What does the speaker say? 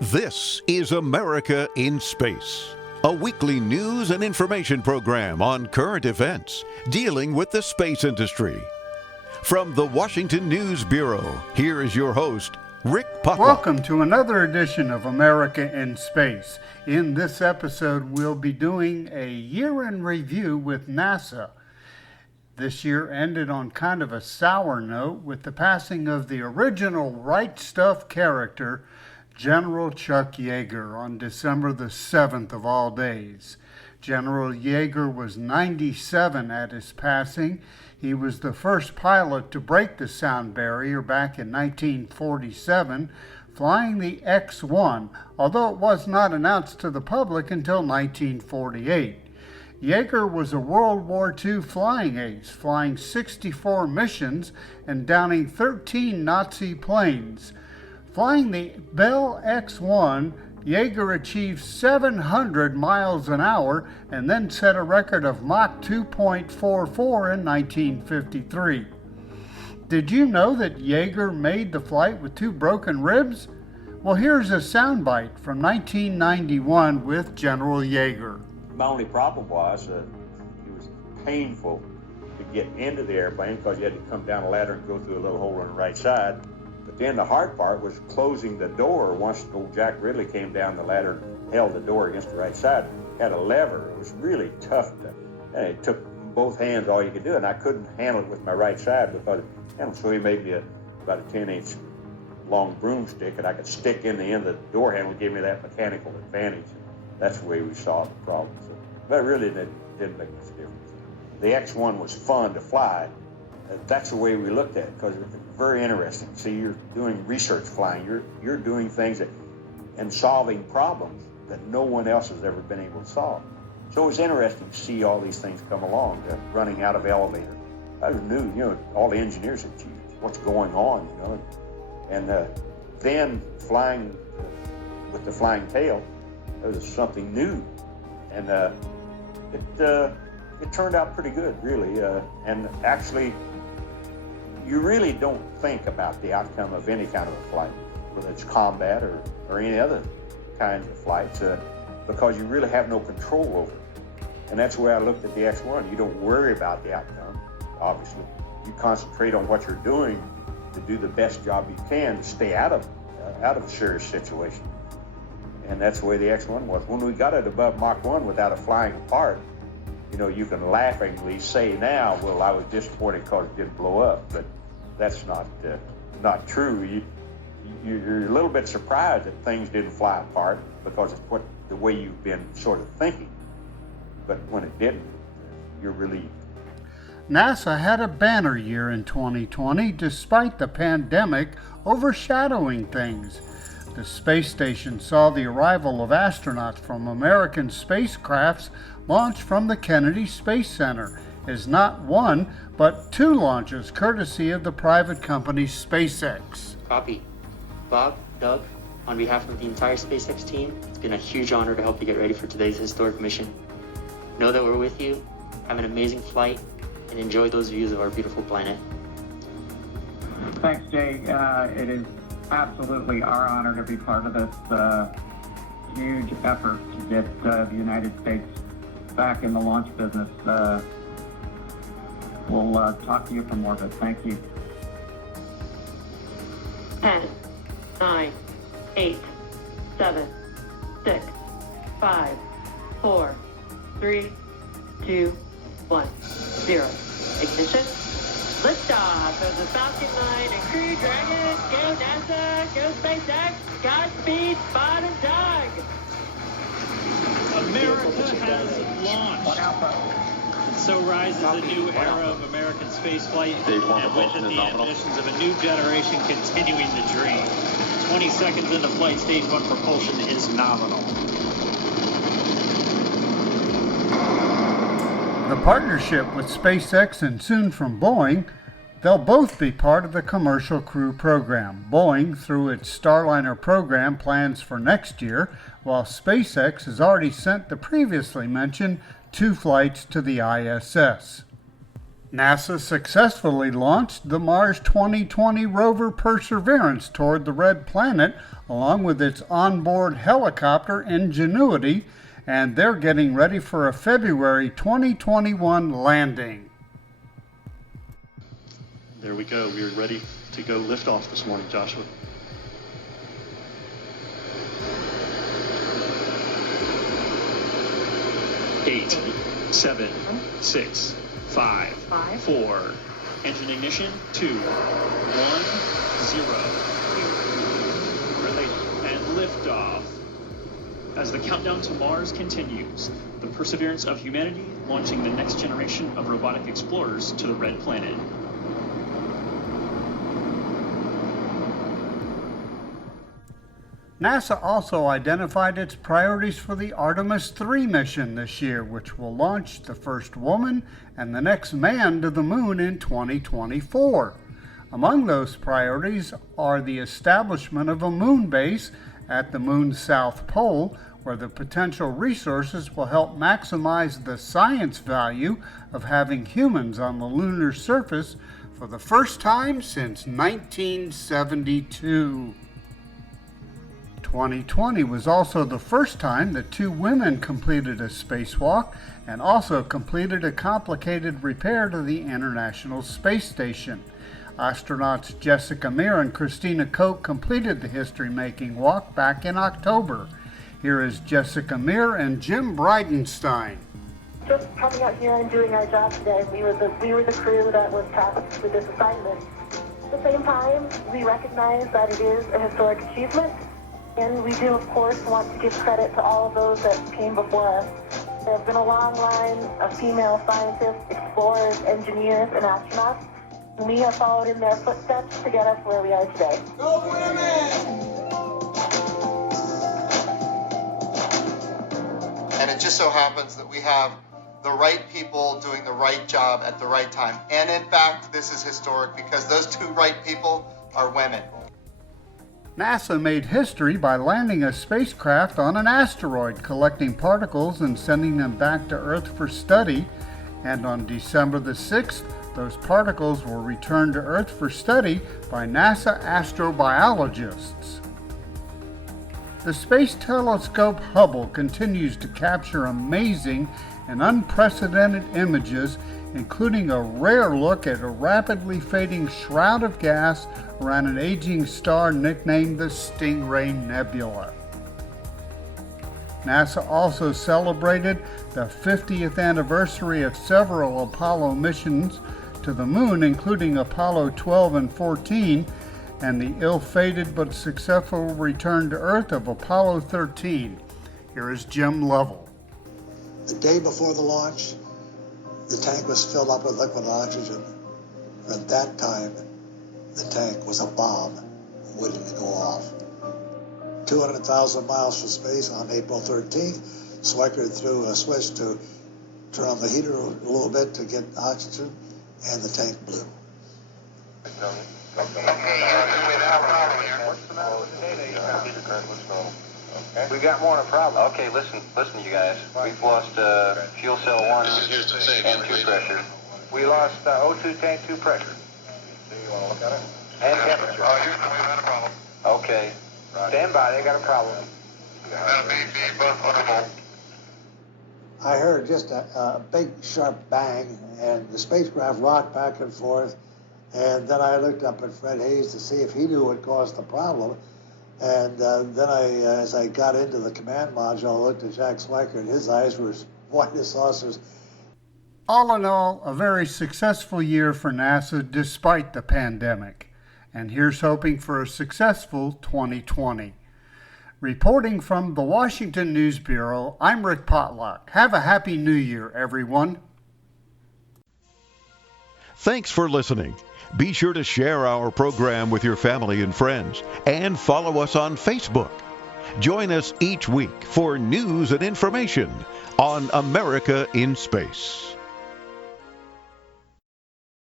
This is America in Space, a weekly news and information program on current events dealing with the space industry. From the Washington News Bureau, here is your host, Rick Potlock. Welcome to another edition of America in Space. In this episode, we'll be doing a year in review with NASA. This year ended on kind of a sour note with the passing of the original Right Stuff character, General Chuck Yeager, on December the 7th of all days. General Yeager was 97 at his passing. He was the first pilot to break the sound barrier back in 1947, flying the X-1, although it was not announced to the public until 1948. Yeager was a World War II flying ace, flying 64 missions and downing 13 Nazi planes. Flying the Bell X-1, Yeager achieved 700 miles an hour and then set a record of Mach 2.44 in 1953. Did you know that Yeager made the flight with 2 broken ribs? Well, here's a soundbite from 1991 with General Yeager. My only problem was it was painful to get into the airplane because you had to come down a ladder and go through a little hole on the right side. But then the hard part was closing the door. Once old Jack Ridley came down the ladder and held the door against the right side, had a lever. It was really tough. And it took both hands all you could do, and I couldn't handle it with my right side because, so he made me about a 10-inch long broomstick, and I could stick in the end of the door handle and give me that mechanical advantage. That's the way we solved the problem. So, but it really didn't make much difference. The X-1 was fun to fly. That's the way we looked at it because it was very interesting. See, you're doing research flying. You're doing things and solving problems that no one else has ever been able to solve. So it was interesting to see all these things come along, running out of elevator. I knew, all the engineers said, gee, what's going on, And then flying with the flying tail, it was something new. And it turned out pretty good, really. And actually, you really don't think about the outcome of any kind of a flight, whether it's combat or any other kinds of flights, because you really have no control over it. And that's the way I looked at the X-1. You don't worry about the outcome, obviously. You concentrate on what you're doing to do the best job you can to stay out of a serious situation. And that's the way the X-1 was. When we got it above Mach 1 without it flying apart, you can laughingly say now, well, I was disappointed because it didn't blow up. But that's not true. You're a little bit surprised that things didn't fly apart because it's the way you've been sort of thinking. But when it didn't, you're relieved. NASA had a banner year in 2020 despite the pandemic overshadowing things. The space station saw the arrival of astronauts from American spacecrafts launched from the Kennedy Space Center as not one, but 2 launches courtesy of the private company SpaceX. Copy. Bob, Doug, on behalf of the entire SpaceX team, it's been a huge honor to help you get ready for today's historic mission. Know that we're with you, have an amazing flight, and enjoy those views of our beautiful planet. Thanks, Jay. It is absolutely our honor to be part of this huge effort to get the United States back in the launch business. We'll talk to you from orbit. Thank you. 10, 9, 8, 7, 6, 5, 4, 3, 2, 1, 0. Ignition. Liftoff of the Falcon 9 and Crew Dragon. Go NASA, go SpaceX, Godspeed, Spot and Doug. America has launched. So rises a new era of American spaceflight, and with it the ambitions of a new generation continuing the dream. 20 seconds into flight, stage 1 propulsion is nominal. The partnership with SpaceX and soon from Boeing, they'll both be part of the Commercial Crew program. Boeing, through its Starliner program, plans for next year, while SpaceX has already sent the previously mentioned 2 flights to the ISS. NASA successfully launched the Mars 2020 rover Perseverance toward the Red Planet, along with its onboard helicopter Ingenuity, and they're getting ready for a February 2021 landing. There we go. We're ready to go liftoff this morning, Joshua. Eight, 7, 6, 5, 4. Engine ignition. 2, 1, 0. Release and liftoff. As the countdown to Mars continues, the perseverance of humanity launching the next generation of robotic explorers to the Red Planet. NASA also identified its priorities for the Artemis 3 mission this year, which will launch the first woman and the next man to the moon in 2024. Among those priorities are the establishment of a moon base at the moon's south pole, where the potential resources will help maximize the science value of having humans on the lunar surface for the first time since 1972. 2020 was also the first time that 2 women completed a spacewalk and also completed a complicated repair to the International Space Station. Astronauts Jessica Meir and Christina Koch completed the history-making walk back in October. Here is Jessica Meir and Jim Bridenstine. Just coming out here and doing our job today, we were the crew that was tasked with this assignment. At the same time, we recognize that it is a historic achievement. And we do, of course, want to give credit to all of those that came before us. There have been a long line of female scientists, explorers, engineers, and astronauts. And we have followed in their footsteps to get us where we are today. Go women! And it just so happens that we have the right people doing the right job at the right time. And in fact, this is historic because those 2 right people are women. NASA made history by landing a spacecraft on an asteroid, collecting particles and sending them back to Earth for study. And on December the 6th, those particles were returned to Earth for study by NASA astrobiologists. The Space Telescope Hubble continues to capture amazing and unprecedented images, including a rare look at a rapidly fading shroud of gas around an aging star nicknamed the Stingray Nebula. NASA also celebrated the 50th anniversary of several Apollo missions to the moon, including Apollo 12 and 14, and the ill-fated but successful return to Earth of Apollo 13. Here is Jim Lovell. The day before the launch, the tank was filled up with liquid oxygen. At that time, the tank was a bomb waiting to go off. 200,000 miles from space on April 13th, Schweikert threw a switch to turn on the heater a little bit to get oxygen, and the tank blew. We got more than a problem. Okay, listen, you guys. We've lost fuel cell 1 and 2 pressure. We lost O2 tank 2 pressure. Do you want to look at it? And temperature. Houston, we've had a problem. Okay. Stand by, they got a problem. That'll be both wonderful. I heard just a big sharp bang, and the spacecraft rocked back and forth, and then I looked up at Fred Hayes to see if he knew what caused the problem. And then as I got into the command module, I looked at Jack Schweikert, and his eyes were as white as saucers. All in all, a very successful year for NASA despite the pandemic. And here's hoping for a successful 2020. Reporting from the Washington News Bureau, I'm Rick Potlock. Have a happy New Year, everyone. Thanks for listening. Be sure to share our program with your family and friends and follow us on Facebook. Join us each week for news and information on America in Space.